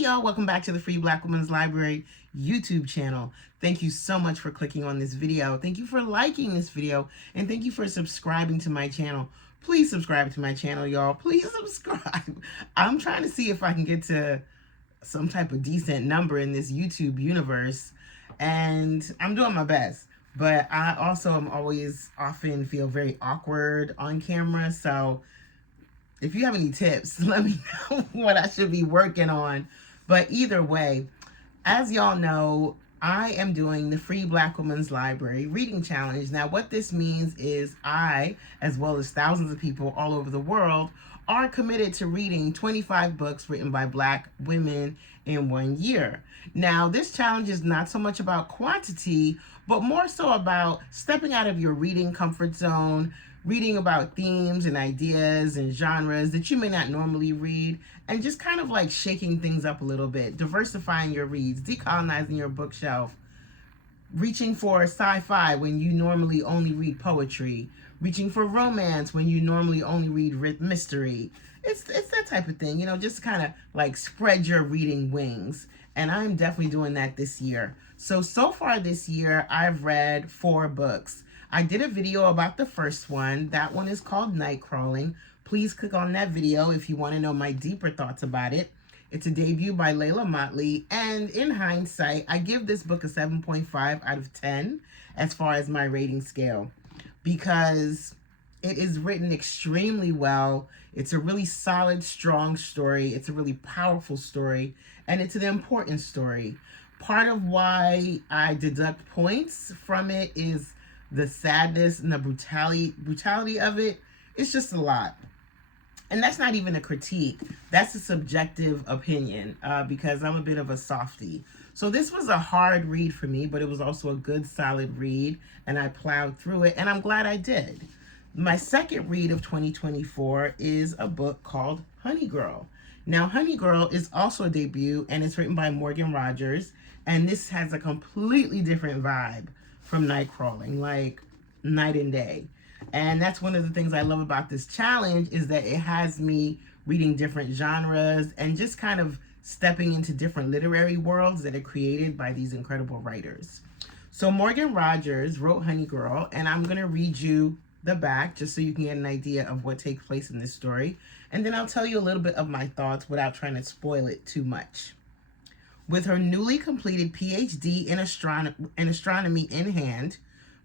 Hey y'all, welcome back to the Free Black Women's Library YouTube channel. Thank you so much for clicking on this video. Thank you for liking this video, and thank you for subscribing to my channel. Please subscribe to my channel, y'all. Please subscribe. I'm trying to see if I can get to some type of decent number in this YouTube universe, and I'm doing my best. But I also am often feel very awkward on camera, so if you have any tips, let me know what I should be working on. But either way, as y'all know, I am doing the Free Black Women's Library Reading Challenge. Now, what this means is I, as well as thousands of people all over the world, are committed to reading 25 books written by Black women in 1 year. Now, this challenge is not so much about quantity, but more so about stepping out of your reading comfort zone, reading about themes and ideas and genres that you may not normally read, and just kind of like shaking things up a little bit, diversifying your reads, decolonizing your bookshelf, reaching for sci-fi when you normally only read poetry, reaching for romance when you normally only read mystery. It's that type of thing, you know, just kind of like spread your reading wings. And I'm definitely doing that this year. So far this year, I've read 4 books. I did a video about the first one. That one is called Night Crawling. Please click on that video if you want to know my deeper thoughts about it. It's a debut by Layla Motley, and in hindsight, I give this book a 7.5 out of 10 as far as my rating scale, because it is written extremely well. It's a really solid, strong story. It's a really powerful story, and it's an important story. Part of why I deduct points from it is the sadness and the brutality of it. It's just a lot. And that's not even a critique. That's a subjective opinion, because I'm a bit of a softie. So this was a hard read for me, but it was also a good, solid read, and I plowed through it, and I'm glad I did. My second read of 2024 is a book called Honey Girl. Now, Honey Girl is also a debut, and it's written by Morgan Rogers, and this has a completely different vibe from Night Crawling, like night and day. And that's one of the things I love about this challenge, is that it has me reading different genres and just kind of stepping into different literary worlds that are created by these incredible writers. So Morgan Rogers wrote Honey Girl, and I'm going to read you the back just so you can get an idea of what takes place in this story. And then I'll tell you a little bit of my thoughts without trying to spoil it too much. With her newly completed Ph.D. in astronomy in hand,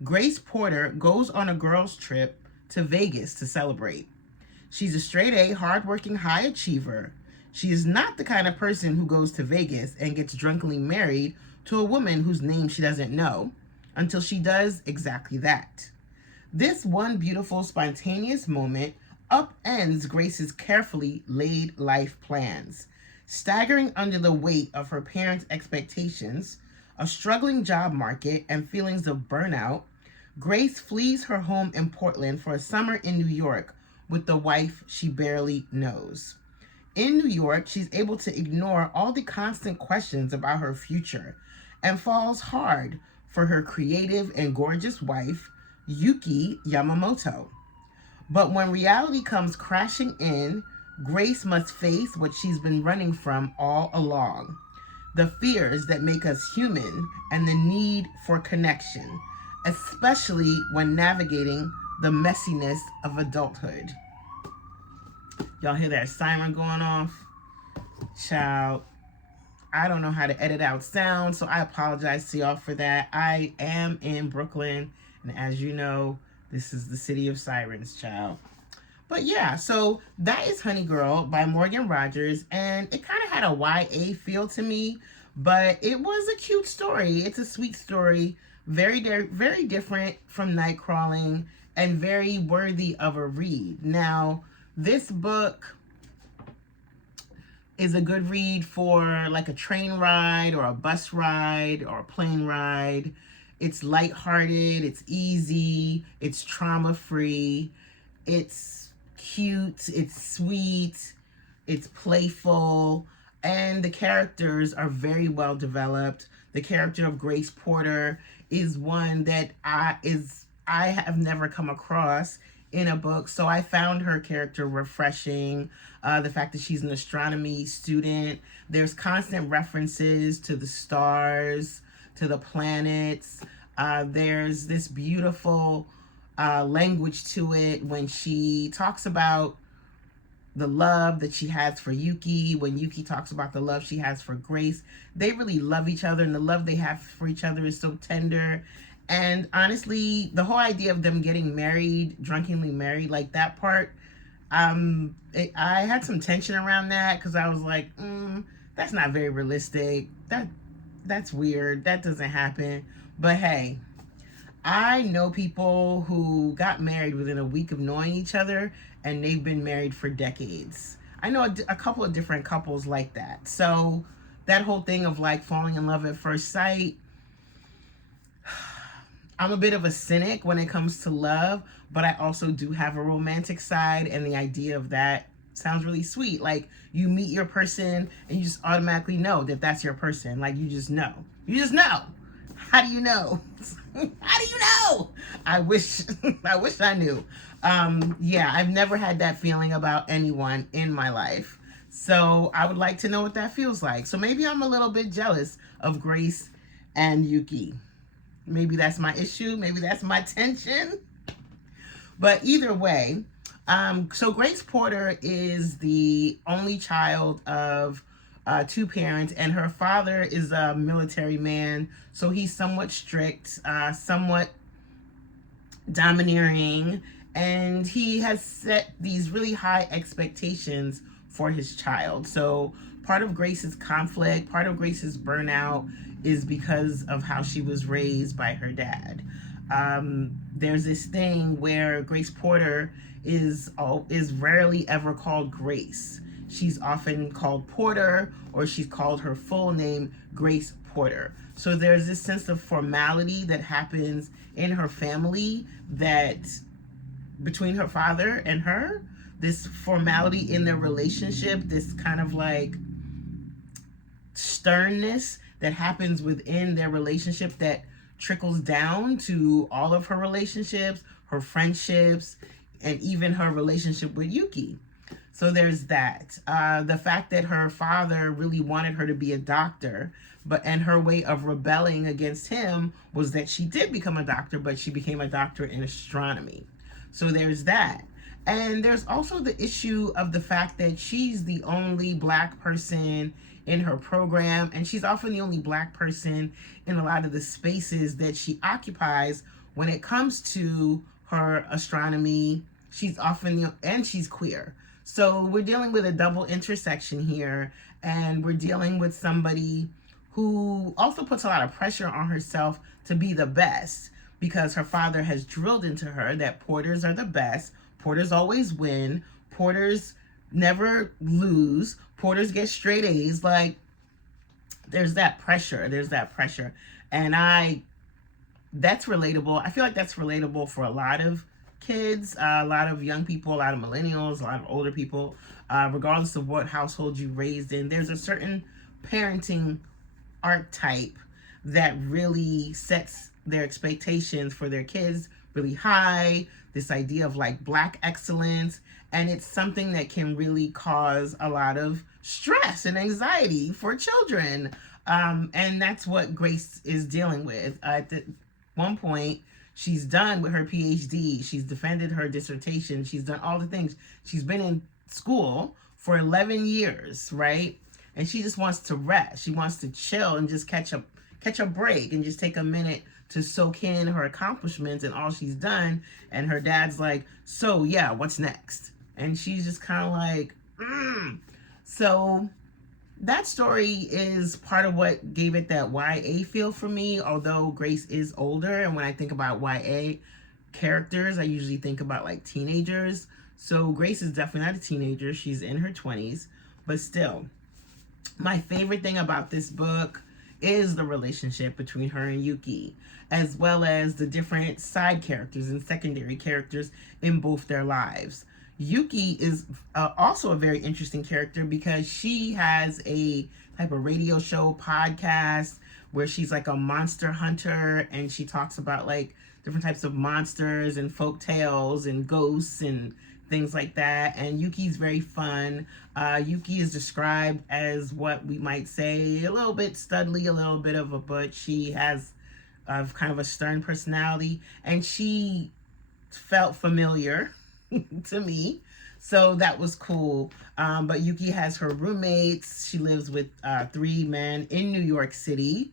Grace Porter goes on a girls' trip to Vegas to celebrate. She's a straight-A, hardworking high achiever. She is not the kind of person who goes to Vegas and gets drunkenly married to a woman whose name she doesn't know, until she does exactly that. This one beautiful, spontaneous moment upends Grace's carefully laid life plans. Staggering under the weight of her parents' expectations, a struggling job market, and feelings of burnout, Grace flees her home in Portland for a summer in New York with the wife she barely knows. In New York, she's able to ignore all the constant questions about her future and falls hard for her creative and gorgeous wife, Yuki Yamamoto. But when reality comes crashing in, Grace must face what she's been running from all along: the fears that make us human and the need for connection, especially when navigating the messiness of adulthood. Y'all hear that siren going off? Child, I don't know how to edit out sound, so I apologize to y'all for that. I am in Brooklyn, and as you know, this is the city of sirens, child. But yeah, so that is Honey Girl by Morgan Rogers, and it kind of had a YA feel to me, but it was a cute story. It's a sweet story, very different from Night Crawling, and very worthy of a read. Now, this book is a good read for like a train ride or a bus ride or a plane ride. It's lighthearted, it's easy, it's trauma-free, it's cute, it's sweet, it's playful, and the characters are very well developed. The character of Grace Porter is one that I have never come across in a book. So I found her character refreshing. The fact that she's an astronomy student. There's constant references to the stars, to the planets. There's this beautiful language to it when she talks about the love that she has for Yuki, when Yuki talks about the love she has for Grace. They really love each other, and the love they have for each other is so tender. And honestly, the whole idea of them getting married, drunkenly married, like that part, I had some tension around that because I was like, that's not very realistic. That's weird. That doesn't happen. But hey, I know people who got married within a week of knowing each other, and they've been married for decades. I know a couple of different couples like that. So that whole thing of like falling in love at first sight, I'm a bit of a cynic when it comes to love, but I also do have a romantic side, and the idea of that sounds really sweet. Like, you meet your person and you just automatically know that that's your person. Like, you just know. You just know. How do you know? How do you know? I wish I knew. Yeah, I've never had that feeling about anyone in my life. So I would like to know what that feels like. So maybe I'm a little bit jealous of Grace and Yuki. Maybe that's my issue. Maybe that's my tension. But either way, so Grace Porter is the only child of two parents, and her father is a military man, so he's somewhat strict, somewhat domineering, and he has set these really high expectations for his child. So part of Grace's conflict, part of Grace's burnout is because of how she was raised by her dad. There's this thing where Grace Porter is rarely ever called Grace. She's often called Porter, or she's called her full name, Grace Porter. So there's this sense of formality that happens in her family, that between her father and her, this formality in their relationship, this kind of like sternness that happens within their relationship that trickles down to all of her relationships, her friendships, and even her relationship with Yuki. So there's that. The fact that her father really wanted her to be a doctor, and her way of rebelling against him was that she did become a doctor, but she became a doctor in astronomy. So there's that. And there's also the issue of the fact that she's the only Black person in her program, and she's often the only Black person in a lot of the spaces that she occupies when it comes to her astronomy. She's often, and she's queer. So we're dealing with a double intersection here, and we're dealing with somebody who also puts a lot of pressure on herself to be the best, because her father has drilled into her that Porters are the best, Porters always win, Porters never lose, Porters get straight A's. Like, there's that pressure, and that's relatable. I feel like that's relatable for a lot of kids, a lot of young people, a lot of millennials, a lot of older people, regardless of what household you raised in. There's a certain parenting archetype that really sets their expectations for their kids really high, this idea of like Black excellence, and it's something that can really cause a lot of stress and anxiety for children. And that's what Grace is dealing with. At one point, she's done with her Ph.D. She's defended her dissertation. She's done all the things. She's been in school for 11 years, right? And she just wants to rest. She wants to chill and just catch a break and just take a minute to soak in her accomplishments and all she's done. And her dad's like, so yeah, what's next? And she's just kind of like, So that story is part of what gave it that YA feel for me, although Grace is older. And when I think about YA characters, I usually think about like teenagers. So Grace is definitely not a teenager. She's in her 20s, but still. My favorite thing about this book is the relationship between her and Yuki, as well as the different side characters and secondary characters in both their lives. Yuki is also a very interesting character because she has a type of radio show podcast where she's like a monster hunter, and she talks about like different types of monsters and folk tales and ghosts and things like that. And Yuki's very fun. Yuki is described as what we might say a little bit studly, a little bit of a butch. She has kind of a stern personality, and she felt familiar to me. So that was cool. But Yuki has her roommates. She lives with 3 men in New York City.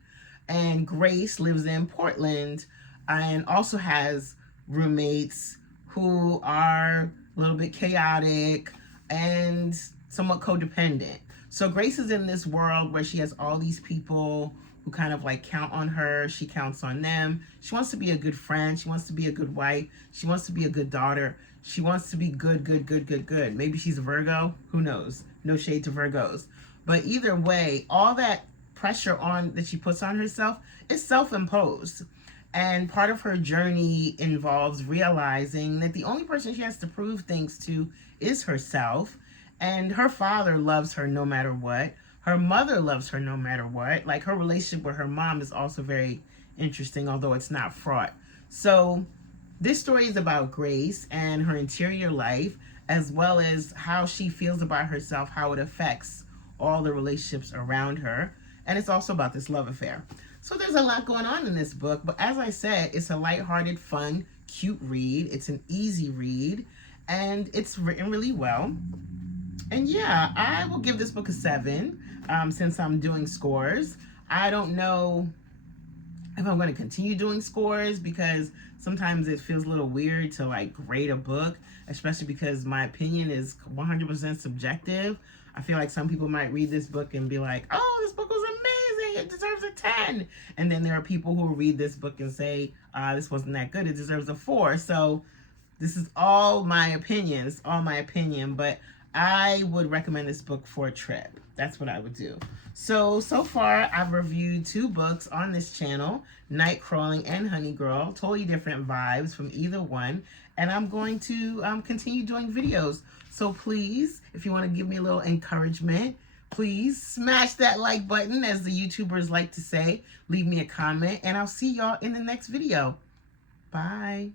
And Grace lives in Portland and also has roommates who are a little bit chaotic and somewhat codependent. So Grace is in this world where she has all these people who kind of like count on her. She counts on them. She wants to be a good friend. She wants to be a good wife. She wants to be a good daughter. She wants to be good. Maybe she's a Virgo. Who knows? No shade to Virgos. But either way, all that pressure on that she puts on herself is self-imposed. And part of her journey involves realizing that the only person she has to prove things to is herself. And her father loves her no matter what. Her mother loves her no matter what. Like, her relationship with her mom is also very interesting, although it's not fraught. So this story is about Grace and her interior life, as well as how she feels about herself, how it affects all the relationships around her. And it's also about this love affair. So there's a lot going on in this book, but as I said, it's a lighthearted, fun, cute read. It's an easy read, and it's written really well. And yeah, I will give this book a 7 since I'm doing scores. I don't know if I'm going to continue doing scores because sometimes it feels a little weird to like grade a book, especially because my opinion is 100% subjective. I feel like some people might read this book and be like, oh, this book was amazing, it deserves a 10. And then there are people who read this book and say, this wasn't that good, it deserves a 4. So this is all my opinion. It's all my opinion, but I would recommend this book for a trip. That's what I would do. So far I've reviewed 2 books on this channel, Night Crawling and Honey Girl. Totally different vibes from either one. And I'm going to continue doing videos. So please, if you want to give me a little encouragement, please smash that like button, as the YouTubers like to say. Leave me a comment, and I'll see y'all in the next video. Bye.